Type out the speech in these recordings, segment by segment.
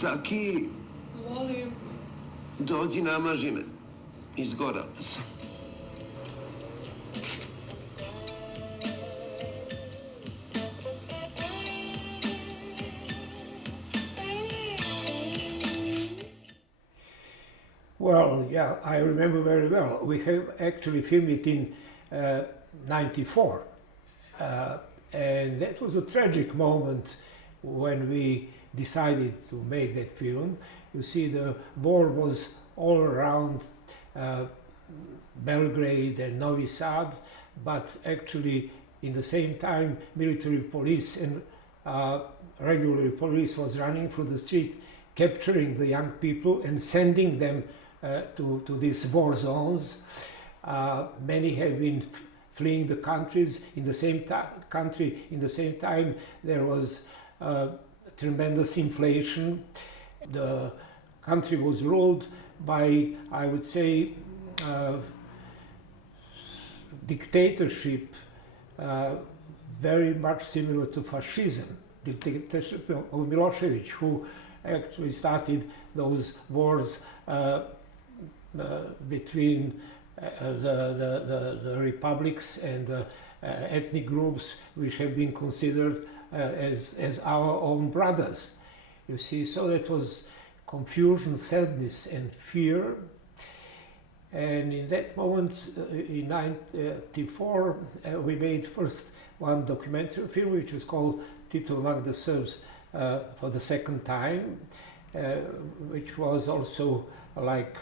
Zaki, Volim. dođi namaži me. Izgorala sam. Well, yeah, I remember very well. We have actually filmed it in '94. And that was a tragic moment when we decided to make that film. You see, the war was all around Belgrade and Novi Sad, but actually in the same time military police and regular police was running through the street, capturing the young people and sending them to these war zones. Many have been fleeing the countries. In the same in the same time, there was tremendous inflation. The country was ruled by, I would say, dictatorship very much similar to fascism, dictatorship of Milosevic, who actually started those wars between the republics and ethnic groups which have been considered as our own brothers. You see, so that was confusion, sadness and fear. And in that moment, in '94, we made first one documentary film, which is called Tito Among the Serbs for the second time, which was also like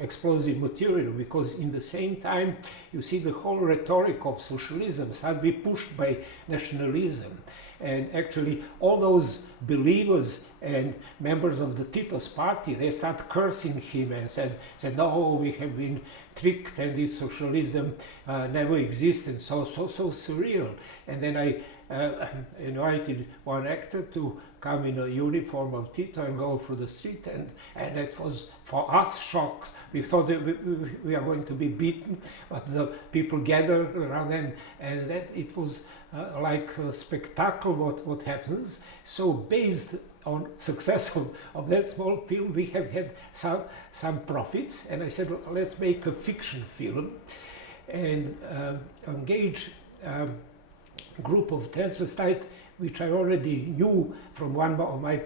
explosive material, because in the same time you see the whole rhetoric of socialism started to be pushed by nationalism, and actually all those believers and members of the Tito's party, they start cursing him and said no, we have been tricked and this socialism never existed, so surreal. And then I invited one actor to come in a uniform of Tito and go through the street, and it was for us shocks. We thought that we are going to be beaten, but the people gathered around them, and that it was like a spectacle what happens. So based on success of that small film, we have had some profits, and I said, let's make a fiction film and engage group of transvestite, which I already knew from one of my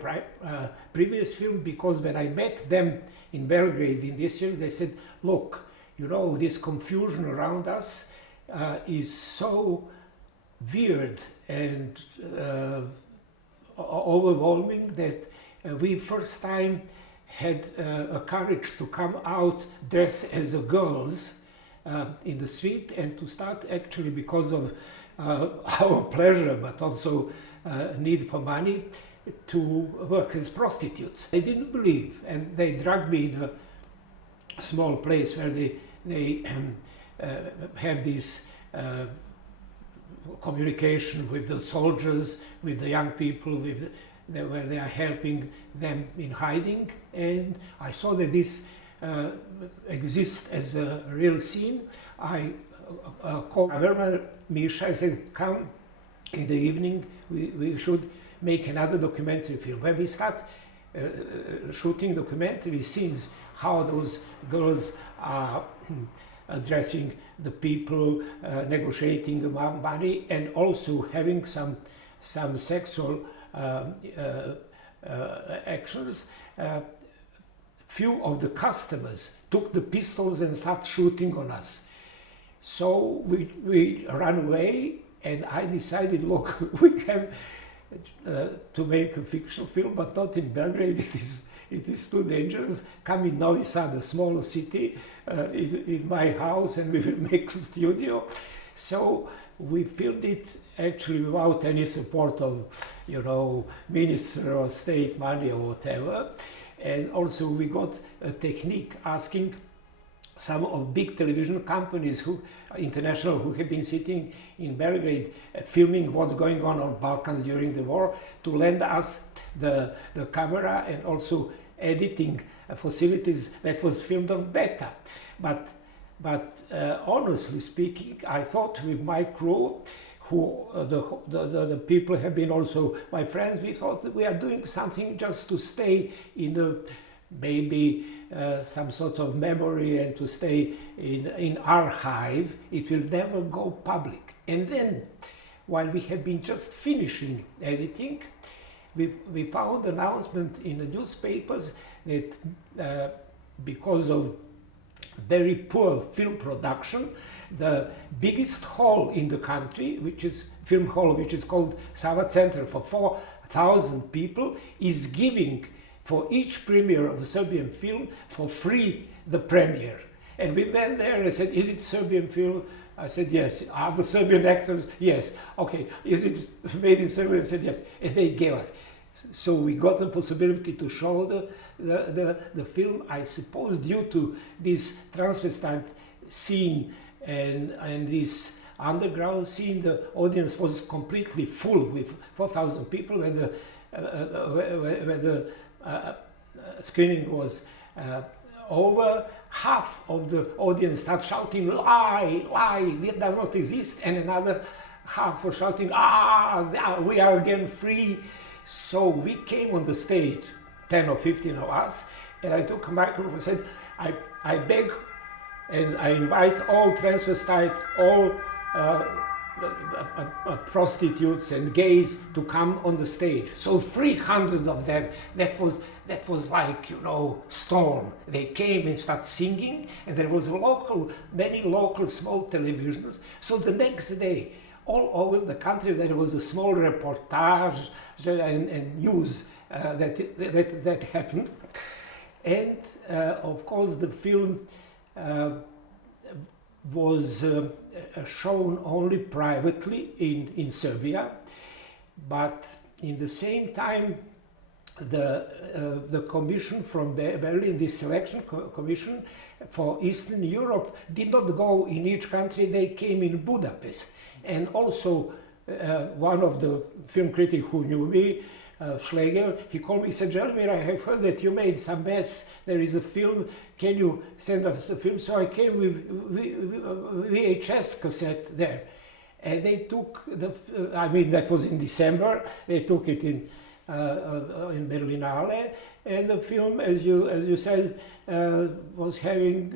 previous films, because when I met them in Belgrade in this year, they said, look, you know, this confusion around us is so weird and overwhelming that we first time had a courage to come out dressed as a girls in the street, and to start actually because of our pleasure, but also need for money, to work as prostitutes. They didn't believe, and they dragged me in a small place where they have this communication with the soldiers, with the young people, where they are helping them in hiding. And I saw that this exists as a real scene. I called Misha. I said, come in the evening, we should make another documentary film. When we start shooting documentary scenes, how those girls are addressing the people, negotiating money, and also having some sexual actions. Few of the customers took the pistols and started shooting on us. So we ran away, and I decided, look, we have to make a fiction film, but not in Belgrade. It is too dangerous. Come in Novi Sad, a smaller city, in my house, and we will make a studio. So we filmed it actually without any support of, you know, minister or state money or whatever. And also we got a technique asking some of big television companies international who have been sitting in Belgrade filming what's going on Balkans during the war, to lend us the camera and also editing facilities that was filmed on beta. But honestly speaking, I thought with my crew, who the people have been also my friends. We thought that we are doing something just to stay in a, maybe some sort of memory and to stay in archive. It will never go public. And then, while we had been just finishing editing, we found an announcement in the newspapers that because of very poor film production, the biggest hall in the country, which is film hall, which is called Sava Center for 4,000 people, is giving for each premiere of a Serbian film for free the premiere. And we went there and said, is it Serbian film? I said, yes. Are the Serbian actors? Yes. Okay. Is it made in Serbia? I said, yes. And they gave us. So we got the possibility to show the film, I suppose, due to this transvestite scene and this underground scene. The audience was completely full with 4,000 people when the screening was over. Half of the audience started shouting, lie, lie, that does not exist, and another half were shouting, we are again free. So we came on the stage, 10 or 15 of us, and I took a microphone and said, I beg and I invite all transvestite, all prostitutes and gays to come on the stage. So 300 of them, that was like, you know, storm. They came and started singing, and there was many local small televisions. So the next day, all over the country, there was a small reportage and news that happened. And of course, the film was shown only privately in Serbia, but in the same time, the commission from Berlin, this selection commission for Eastern Europe, did not go in each country. They came in Budapest. And also, one of the film critics who knew me, Schlegel, he called me, he said, Zelemir, I have heard that you made some mess, there is a film, can you send us a film? So I came with VHS cassette there. And they took, that was in December, they took it in Berlinale, and the film, as you said, was having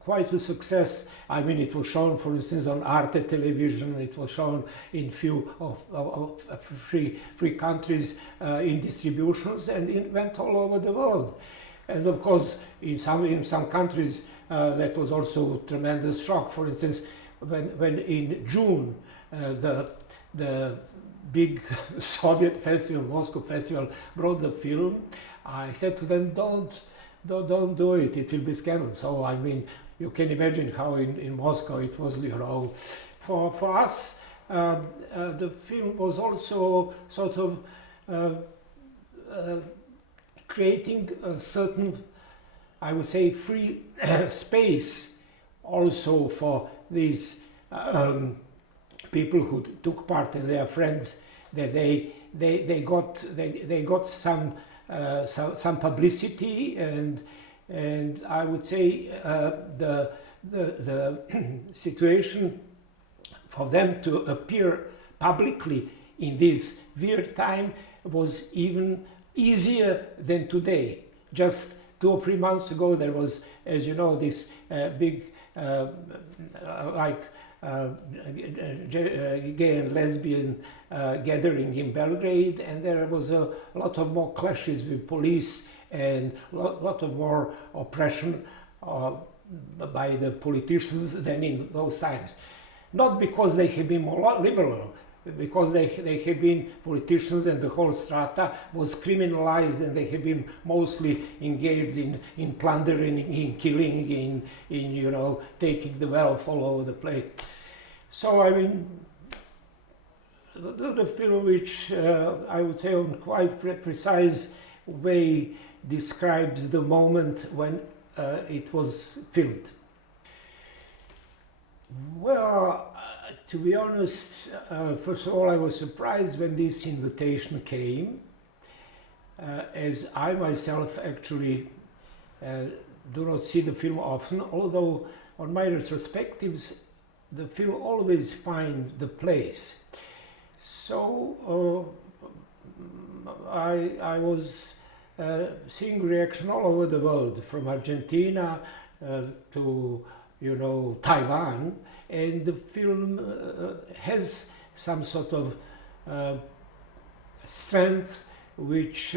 quite a success. I mean, it was shown, for instance, on Arte television. It was shown in few of free countries in distributions, and it went all over the world. And of course, in some countries, that was also a tremendous shock. For instance, when in June the big Soviet festival, Moscow festival, brought the film, I said to them, don't do it. It will be scandal. So I mean, you can imagine how in Moscow it was, you know, for us, the film was also sort of creating a certain, I would say, free space also for these people who took part and their friends, that they got some publicity, and I would say the situation for them to appear publicly in this weird time was even easier than today. Just 2 or 3 months ago, there was, as you know, this big gay and lesbian gathering in Belgrade, and there was a lot of more clashes with police and a lot of more oppression by the politicians than in those times. Not because they had been more liberal, because they had been politicians and the whole strata was criminalized, and they had been mostly engaged in plundering, in killing, in you know, taking the wealth all over the place. So I mean, the film, which I would say in quite precise way describes the moment when it was filmed. Well, to be honest, first of all, I was surprised when this invitation came, as I myself actually do not see the film often, although on my retrospectives the film always finds the place. So I was seeing reaction all over the world, from Argentina to Taiwan, and the film has some sort of strength which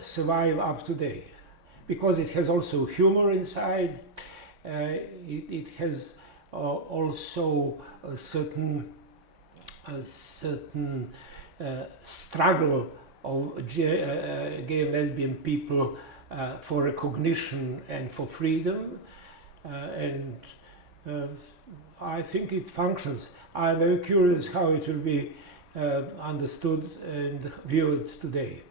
survive up today, because it has also humor inside. It has also a certain struggle of gay and lesbian people for recognition and for freedom, and I think it functions. I'm very curious how it will be understood and viewed today.